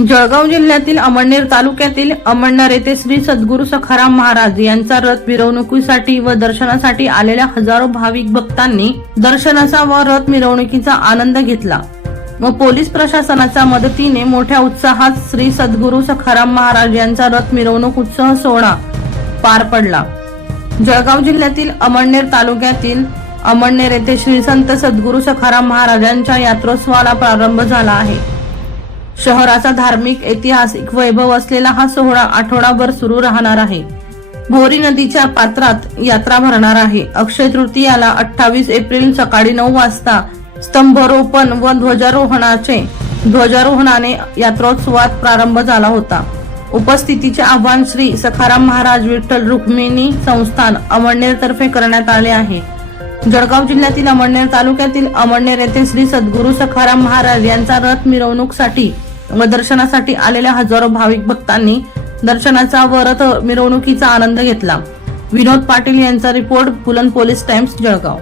जळगाव जिल्ह्यातील अमळनेर तालुक्यातील अमळनेर येथे श्री सद्गुरू सखाराम महाराज यांचा रथ मिरवणुकीसाठी व दर्शनासाठी आलेल्या हजारो भाविक भक्तांनी दर्शनाचा व रथ मिरवणुकीचा आनंद घेतला व पोलीस प्रशासनाच्या मदतीने मोठ्या उत्साहात श्री सद्गुरू सखाराम महाराज यांचा रथ मिरवणूक उत्सव सोहळा पार पडला. जळगाव जिल्ह्यातील अमळनेर तालुक्यातील अमळनेर येथे श्री संत सद्गुरू सखाराम महाराजांच्या यात्रोत्सवाला प्रारंभ झाला आहे. शहराचा धार्मिक ऐतिहासिक वैभव असलेला हा सोहळा आठवडाभर सुरू राहणार आहे. भोरी नदीच्या पात्रात यात्रा भरणार आहे. अक्षय तृतीयाला अठ्ठावीस एप्रिल सकाळी नऊ वाजता स्तंभरोपण व ध्वजारोहणाचे ध्वजारोहणाने यात्रोत्सवात प्रारंभ झाला होता. उपस्थितीचे आव्हान श्री सखाराम महाराज विठ्ठल रुक्मिणी संस्थान अमळनेर तर्फे करण्यात आले आहे. जळगाव जिल्ह्यातील अमळनेर तालुक्यातील अमळनेर येथे श्री सद्गुरू सखाराम महाराज यांचा रथ मिरवणूकसाठी व दर्शनासाठी आलेल्या हजारो भाविक भक्तांनी दर्शनाचा व रथ मिरवणुकीचा आनंद घेतला. विनोद पाटील यांचा रिपोर्ट पुलन पोलीस टाइम्स जळगाव.